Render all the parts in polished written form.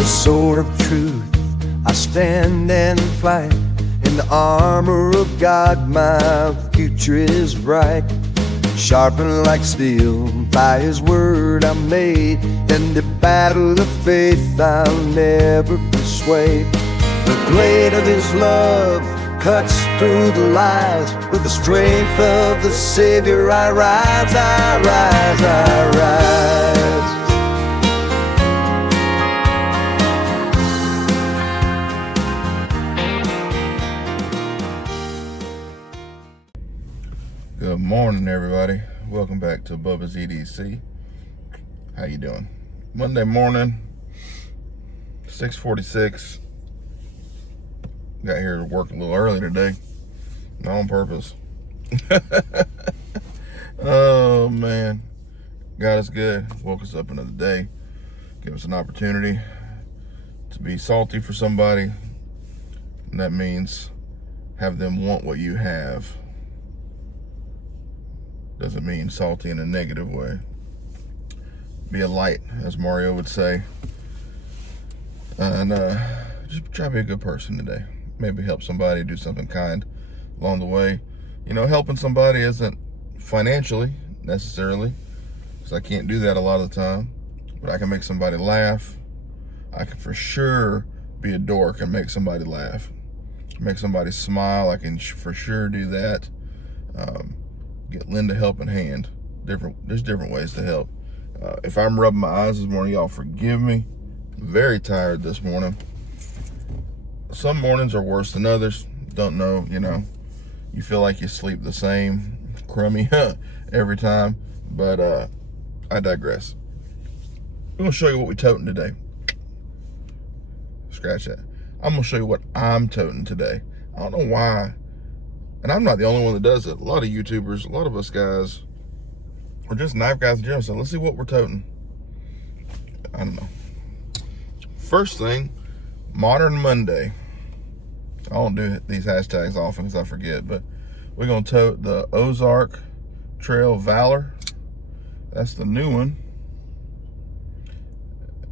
the sword of truth, I stand and fight. In the armor of God, my future is bright. Sharpened like steel, by His word I'm made. In the battle of faith I'll never be swayed. The blade of His love cuts through the lies. With the strength of the Savior I rise, I rise, I rise. Good morning, everybody. Welcome back to Bubba's EDC. How you doing? Monday morning, 6:46. Got here to work a little early today, not on purpose. Oh man, God is good. Woke us up another day. Give us an opportunity to be salty for somebody, and that means have them want what you have. Doesn't mean salty in a negative way. Be a light, as Mario would say. And just try to be a good person today. Maybe help somebody, do something kind along the way. You know, helping somebody isn't financially necessarily, because I can't do that a lot of the time. But I can make somebody laugh. I can for sure be a dork and make somebody laugh. Make somebody smile. I can for sure do that. Get Linda a helping hand. There's different ways to help. If I'm rubbing my eyes this morning, y'all forgive me. Very tired this morning. Some mornings are worse than others. Don't know, you know. You feel like you sleep the same, crummy every time. But I digress. I'm gonna show you what we toting today. Scratch that. I'm gonna show you what I'm toting today. I don't know why. And I'm not the only one that does it. A lot of YouTubers, a lot of us guys, we're just knife guys in general. So let's see what we're toting. I don't know. First thing, Modern Monday. I don't do these hashtags often because I forget, but we're going to tote the Ozark Trail Valor. That's the new one.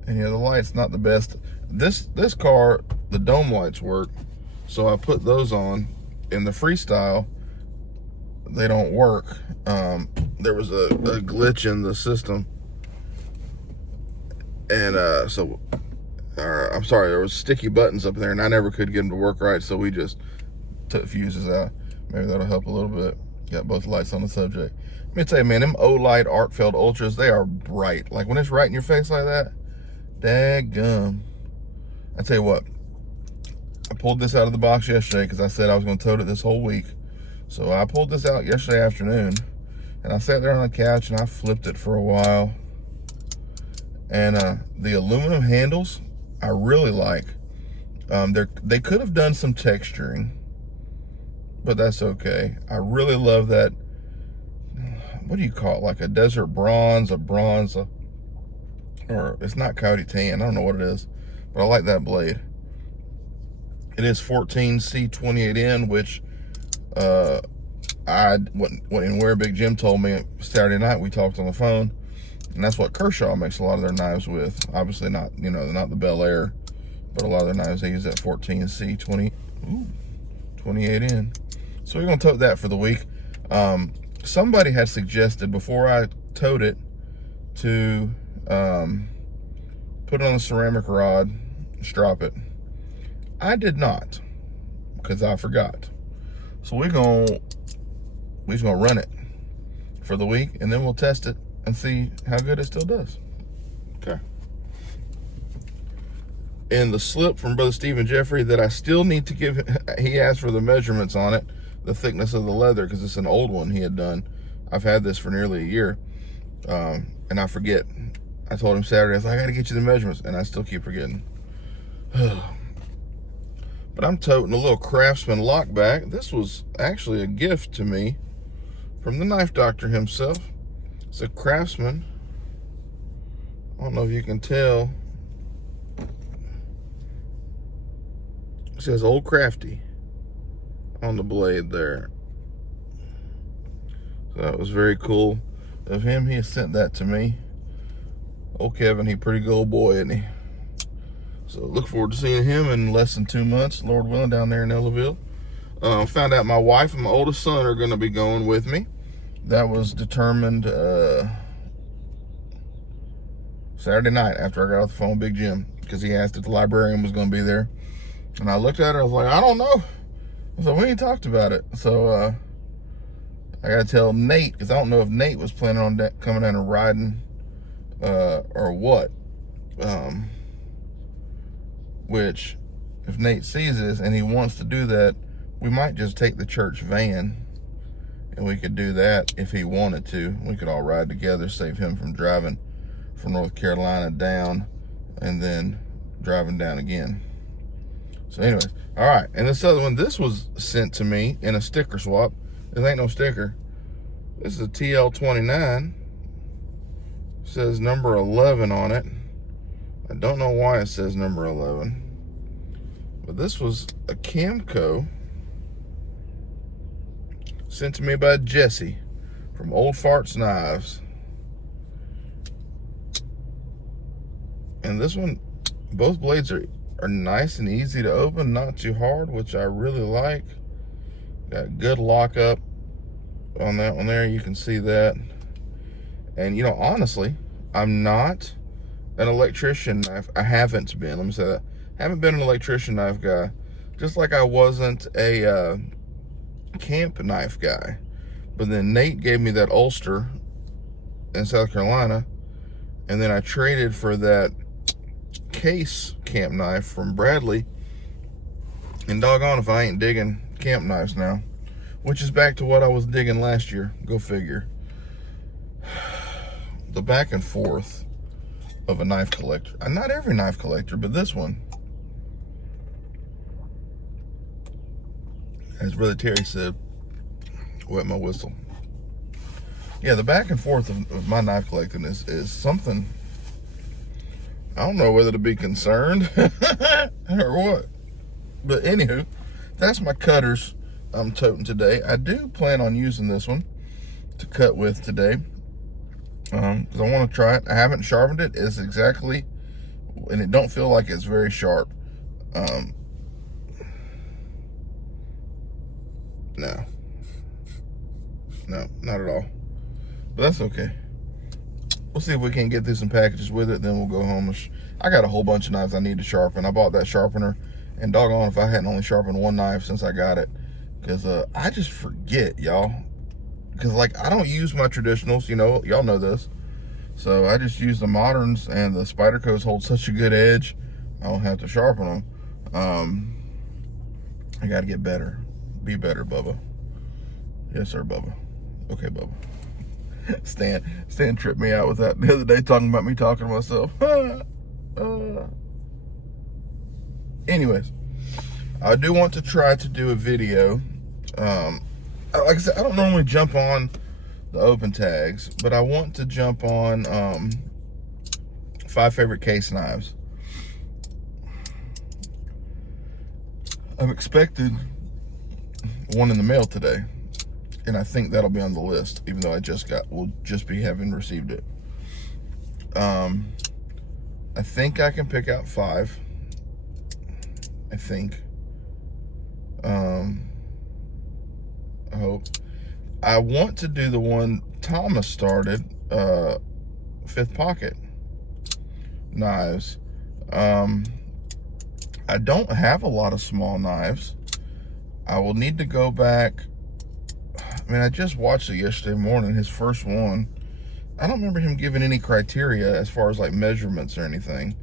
And yeah, the light's not the best. This car, the dome lights work, so I put those on. In the freestyle, they don't work. There was a glitch in the system, and I'm sorry, there was sticky buttons up there, and I never could get them to work right, so we just took fuses out. Maybe that'll help a little bit. Got both lights on the subject. Let me tell you, man, them Olight Arcfeld Ultras, they are bright. Like when it's right in your face like that, daggum. I tell you what, I pulled this out of the box yesterday because I said I was going to tote it this whole week. So I pulled this out yesterday afternoon, and I sat there on the couch and I flipped it for a while. And the aluminum handles, I really like. They could have done some texturing, but that's okay. I really love that. What do you call it? Like a desert bronze, or it's not coyote tan. I don't know what it is, but I like that blade. It is 14C28N, which I went where Big Jim told me Saturday night. We talked on the phone, and that's what Kershaw makes a lot of their knives with. Obviously not, you know, not the Bel Air, but a lot of their knives they use that 14C28N. So we're gonna tote that for the week. Somebody had suggested before I towed it to put it on a ceramic rod, strop it. I did not, because I forgot. So we're just gonna run it for the week, and then we'll test it and see how good it still does. Okay. And the slip from Brother Stephen Jeffrey that I still need to give, he asked for the measurements on it, the thickness of the leather, because it's an old one he had done. I've had this for nearly a year, and I forget. I told him Saturday, I was like, I gotta get you the measurements, and I still keep forgetting. But I'm toting a little Craftsman lockback. This was actually a gift to me from the knife doctor himself. It's a Craftsman. I don't know if you can tell. It says Old Crafty on the blade there. So that was very cool of him. He sent that to me. Old Kevin, he pretty good old boy, isn't he? So look forward to seeing him in less than 2 months, Lord willing, down there in Ellaville. Found out my wife and my oldest son are going to be going with me. That was determined Saturday night after I got off the phone with Big Jim, because he asked if the librarian was going to be there. And I looked at her, I was like, I don't know. I was like, we ain't talked about it. So I got to tell Nate, because I don't know if Nate was planning on coming down and riding or what. Which, if Nate sees this and he wants to do that, we might just take the church van, and we could do that if he wanted to. We could all ride together, save him from driving from North Carolina down and then driving down again. So anyways, all right. And this other one, this was sent to me in a sticker swap. This ain't no sticker. This is a TL29. It says number 11 on it. I don't know why it says number 11. But this was a Camco sent to me by Jesse from Old Farts Knives. And this one, both blades are nice and easy to open, not too hard, which I really like. Got good lockup on that one there, you can see that. And you know, honestly, I'm not an electrician knife. I haven't been, let me say that. Haven't been an electrician knife guy. Just like I wasn't a camp knife guy. But then Nate gave me that Ulster in South Carolina, and then I traded for that case camp knife from Bradley, and doggone if I ain't digging camp knives now, which is back to what I was digging last year. Go figure. The back and forth of a knife collector. Not every knife collector, but this one, as Brother Terry said, wet my whistle. Yeah, the back and forth of my knife collecting is something. I don't know whether to be concerned or what. But anywho, that's my cutters I'm toting today. I do plan on using this one to cut with today, because I want to try it. I haven't sharpened it. It's exactly, and it don't feel like it's very sharp. No, not at all. But that's okay. We'll see if we can get through some packages with it, then we'll go home. I got a whole bunch of knives I need to sharpen. I bought that sharpener, and doggone if I hadn't only sharpened one knife since I got it. Because I just forget, y'all. Because, like, I don't use my traditionals, you know, y'all know this. So I just use the moderns, and the Spydercos hold such a good edge, I don't have to sharpen them. I got to get better. Be better, Bubba. Yes, sir, Bubba. Okay, Bubba. Stan tripped me out with that the other day, talking about me talking to myself. Anyways, I do want to try to do a video. Like I said, I don't normally jump on the open tags, but I want to jump on 5 favorite case knives. I've expected one in the mail today, and I think that'll be on the list, even though will just be having received it. I think I can pick out 5. I think. I hope. I want to do the one Thomas started, 5th pocket knives. I don't have a lot of small knives. I will need to go back. I mean, I just watched it yesterday morning, his first one. I don't remember him giving any criteria as far as like measurements or anything.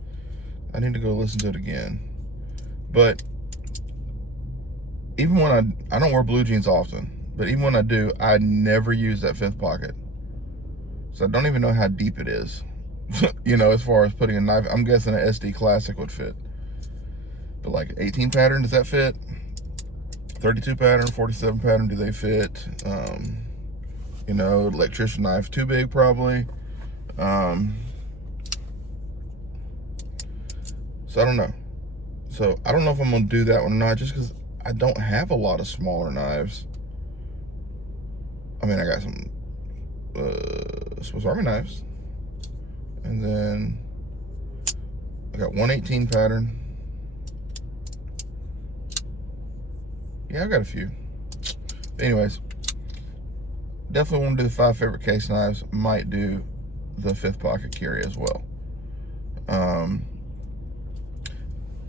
I need to go listen to it again. But even when I don't wear blue jeans often, but even when I do, I never use that 5th pocket. So I don't even know how deep it is. You know, as far as putting a knife, I'm guessing an SD Classic would fit. But like 18 pattern, does that fit? 32 pattern, 47 pattern, do they fit? You know, electrician knife, too big probably. So I don't know. So I don't know if I'm gonna do that one or not, just because I don't have a lot of smaller knives. I mean, I got some Swiss Army knives, and then I got 118 pattern, Yeah, I've got a few. Anyways, definitely want to do the 5 favorite case knives. Might do the 5th pocket carry as well.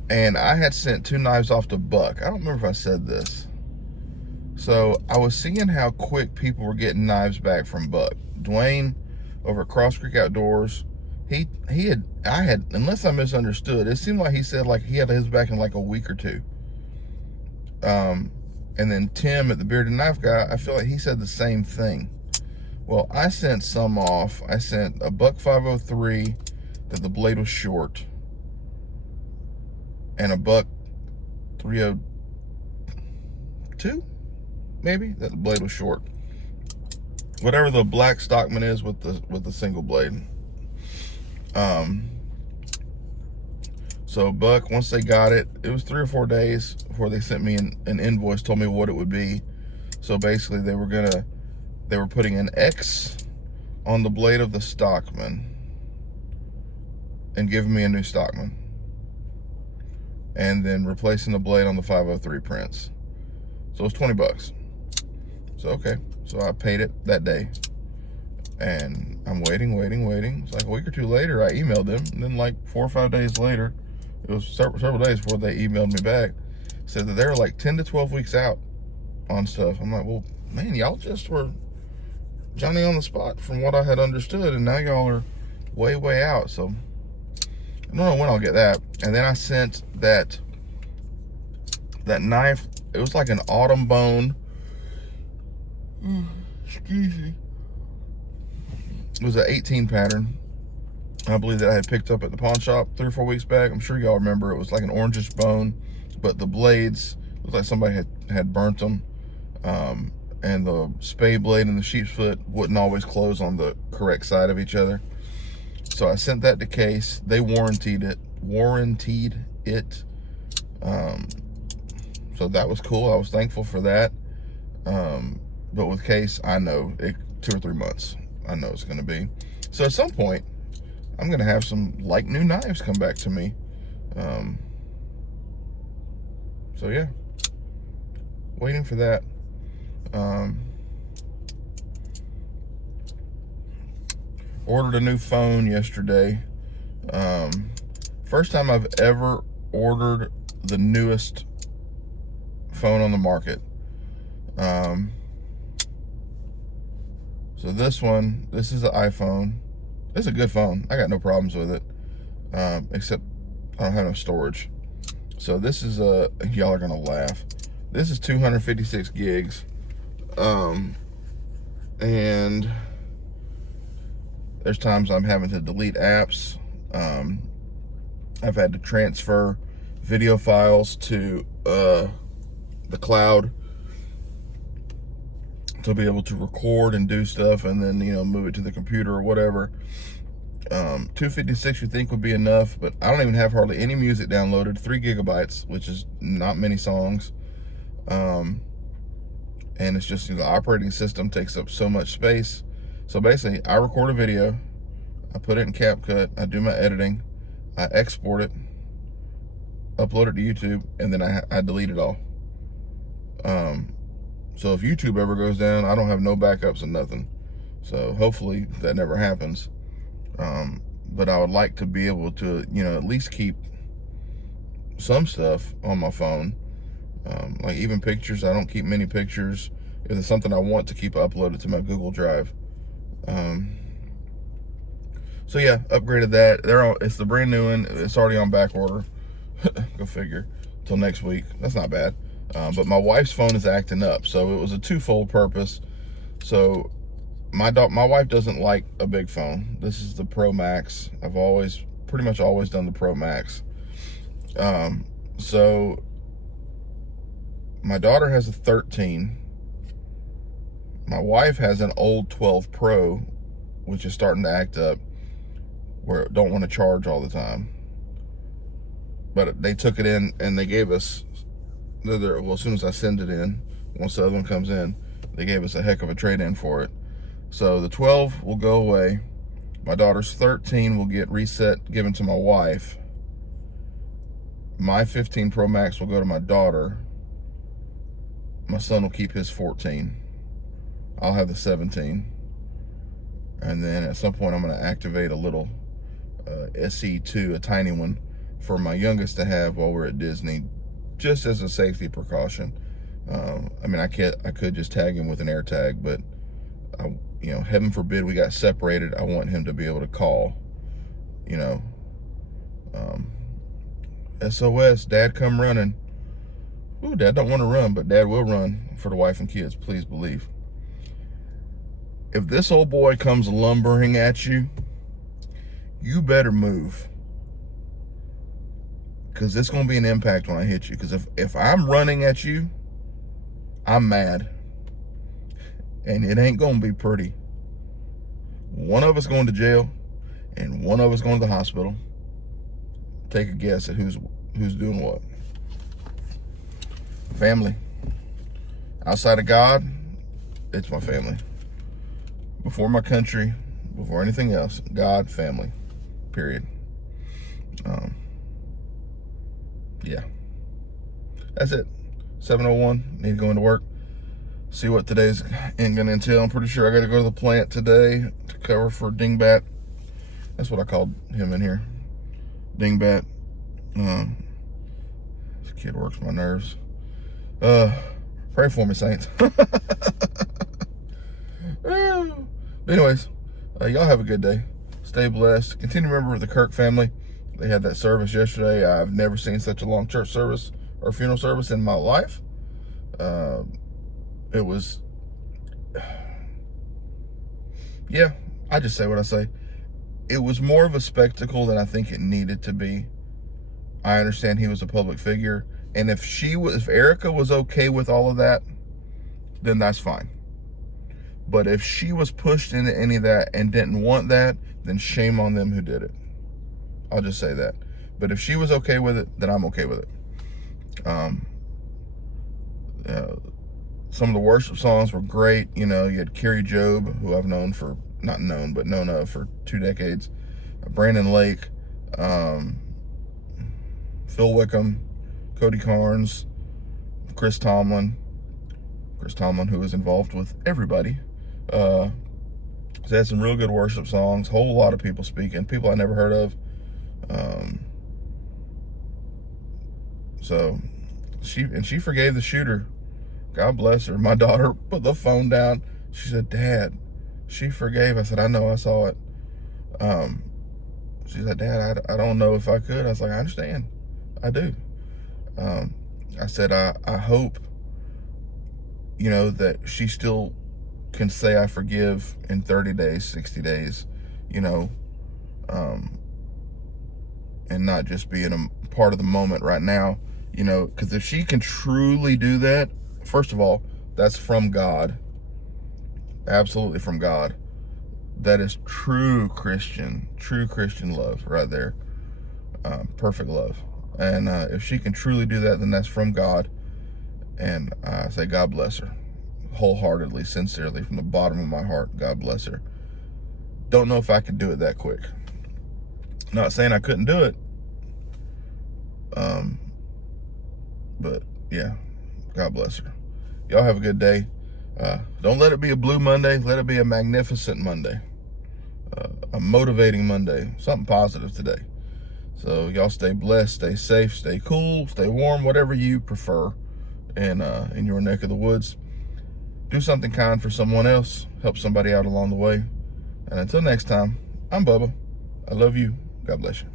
And I had sent 2 knives off to Buck. I don't remember if I said this. So I was seeing how quick people were getting knives back from Buck. Dwayne over at Cross Creek Outdoors, I had, unless I misunderstood, it seemed like he said like he had his back in like a week or 2. And then Tim at the Bearded Knife Guy, I feel like he said the same thing. Well, I sent some off. I sent a Buck 503 that the blade was short, and a Buck 302, maybe, that the blade was short. Whatever the black Stockman is with the single blade. So Buck, once they got it, it was 3 or 4 days before they sent me an invoice, told me what it would be. So basically they were putting an X on the blade of the Stockman and giving me a new Stockman, and then replacing the blade on the 503 Prince. So it was $20. So okay, so I paid it that day, and I'm waiting. It's like a week or 2 later, I emailed them, and then like 4 or 5 days later, it was several days before they emailed me back, said that they were like 10 to 12 weeks out on stuff. I'm like, well, man, y'all just were Johnny on the spot from what I had understood, and now y'all are way out. So I don't know when I'll get that. And then I sent that knife. It was like an autumn bone. Excuse me. It was an 18 pattern. I believe that I had picked up at the pawn shop 3 or 4 weeks back. I'm sure y'all remember. It was like an orangish bone, but the blades looked like somebody had burnt them. And the spade blade and the sheep's foot wouldn't always close on the correct side of each other. So I sent that to Case. They warranted it. So that was cool. I was thankful for that. But with Case, I know 2 or 3 months. I know it's going to be. So at some point, I'm going to have some like new knives come back to me. So yeah, waiting for that. Ordered a new phone yesterday. First time I've ever ordered the newest phone on the market. So this is an iPhone. It's a good phone. I got no problems with it, except I don't have no storage. So this is y'all are gonna laugh. This is 256 gigs, and there's times I'm having to delete apps. I've had to transfer video files to the cloud to be able to record and do stuff, and then move it to the computer or whatever. 256 you think would be enough, but I don't even have hardly any music downloaded. 3 gigabytes, which is not many songs. And it's just the operating system takes up so much space. So basically, I record a video, I put it in CapCut, I do my editing, I export it, upload it to YouTube, and then I delete it all. So if YouTube ever goes down, I don't have no backups and nothing. So hopefully that never happens. But I would like to be able to, at least keep some stuff on my phone. Like even pictures, I don't keep many pictures. If there's something I want to keep uploaded to my Google Drive. So yeah, upgraded that. It's the brand new one. It's already on back order. Go figure. Till next week. That's not bad. But my wife's phone is acting up, so it was a twofold purpose. So my wife doesn't like a big phone. This is the Pro Max. I've pretty much always done the Pro Max. So my daughter has a 13. My wife has an old 12 Pro, which is starting to act up, where it don't want to charge all the time. But they took it in and they gave us, as soon as I send it in, once the other one comes in, they gave us a heck of a trade-in for it. So the 12 will go away. My daughter's 13 will get reset, given to my wife. My 15 Pro Max will go to my daughter. my son will keep his 14. I'll have the 17. And then at some point I'm going to activate a little SE2, a tiny one, for my youngest to have while we're at Disney, just as a safety precaution. I mean, I could just tag him with an air tag, but you know, heaven forbid we got separated. I want him to be able to call, you know, SOS, Dad come running. Ooh, Dad don't want to run, but Dad will run for the wife and kids, please believe. If this old boy comes lumbering at you, you better move. Because it's going to be an impact when I hit you. Because if I'm running at you, I'm mad. And it ain't going to be pretty. One of us going to jail, and one of us going to the hospital. Take a guess at who's doing what. Family. Outside of God, it's my family. Before my country, before anything else, God, family, period. Yeah, that's it. 7:01, need to go into work. See what today's gonna entail. I'm pretty sure I gotta go to the plant today to cover for Dingbat. That's what I called him in here, Dingbat. This kid works my nerves. Pray for me, saints. Anyways, y'all have a good day. Stay blessed. Continue to remember the Kirk family. They had that service yesterday. I've never seen such a long church service or funeral service in my life. It was, yeah, I just say what I say. It was more of a spectacle than I think it needed to be. I understand he was a public figure. And if Erica was okay with all of that, then that's fine. But if she was pushed into any of that and didn't want that, then shame on them who did it. I'll just say that. But if she was okay with it, then I'm okay with it. Some of the worship songs were great. You know, you had Carrie Job, who I've known for, not known, but known of for 2 decades. Brandon Lake, Phil Wickham, Cody Carnes, Chris Tomlin, who was involved with everybody. They had some real good worship songs. Whole lot of people speaking, people I never heard of. So she forgave the shooter. God bless her. My daughter put the phone down. She said, "Dad, she forgave." I said, "I know, I saw it." She said, "Dad, I don't know if I could." I was like, "I understand. I do." I said, I hope, you know, that she still can say I forgive in 30 days, 60 days, you know, and not just be in a part of the moment right now, you know, because if she can truly do that, first of all, that's from God. Absolutely from God. That is true Christian love right there. Perfect love. And if she can truly do that, then that's from God. And I say, God bless her. Wholeheartedly, sincerely, from the bottom of my heart, God bless her. Don't know if I could do it that quick. Not saying I couldn't do it. But yeah, God bless her. Y'all have a good day. Don't let it be a blue Monday. Let it be a magnificent Monday. A motivating Monday. Something positive today. So y'all stay blessed, stay safe, stay cool, stay warm, whatever you prefer in your neck of the woods. Do something kind for someone else. Help somebody out along the way. And until next time, I'm Bubba. I love you. God bless you.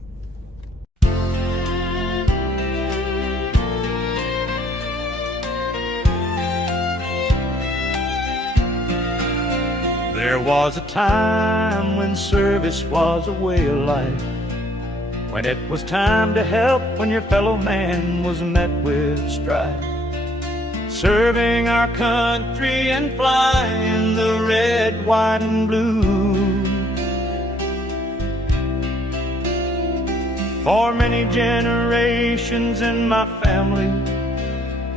There was a time when service was a way of life, when it was time to help when your fellow man was met with strife. Serving our country and flying the red, white, and blue. For many generations in my family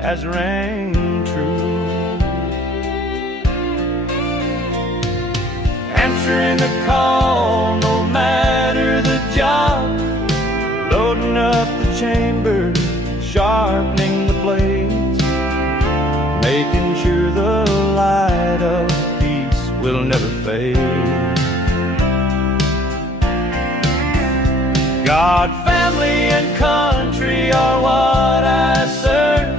has rang true. Answering the call, no matter the job, loading up the chambers, sharpening the blades, making will never fade. God, family, and country are what I serve.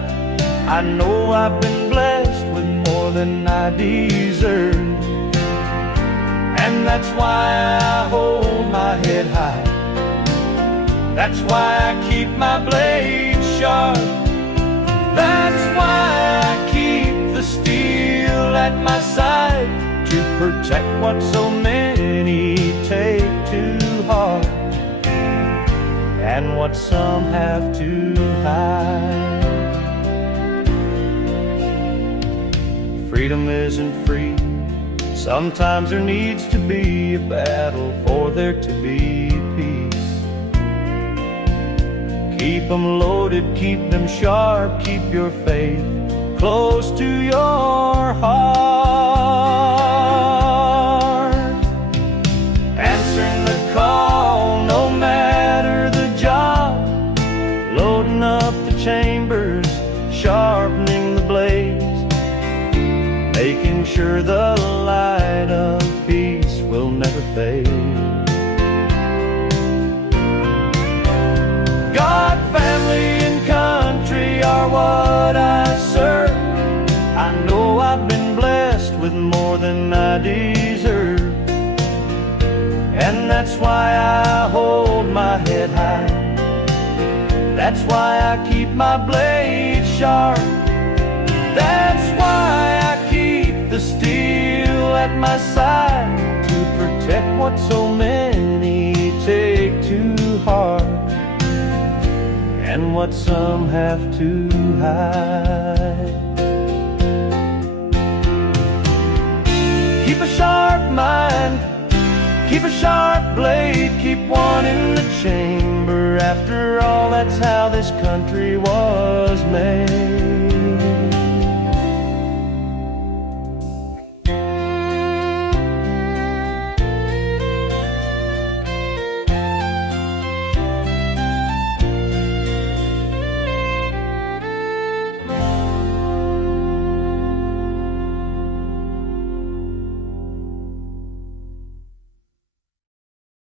I know I've been blessed with more than I deserve, and that's why I hold my head high. That's why I keep my blade sharp. That's why I keep the steel at my side, to protect what so many take to heart, and what some have to hide. Freedom isn't free. Sometimes there needs to be a battle for there to be peace. Keep them loaded, keep them sharp, keep your faith close to your heart. Answering the call, no matter the job. Loading up the chambers, sharpening the blades, making sure the light of peace will never fade. God, family, and country are what I serve. I know I've been blessed with more than I deserve, and that's why I hold my head high. That's why I keep my blade sharp. That's why I keep the steel at my side, to protect what so many take to heart, and what some have to hide. Keep a sharp mind, keep a sharp blade, keep one in the chamber. After all, that's how this country was made.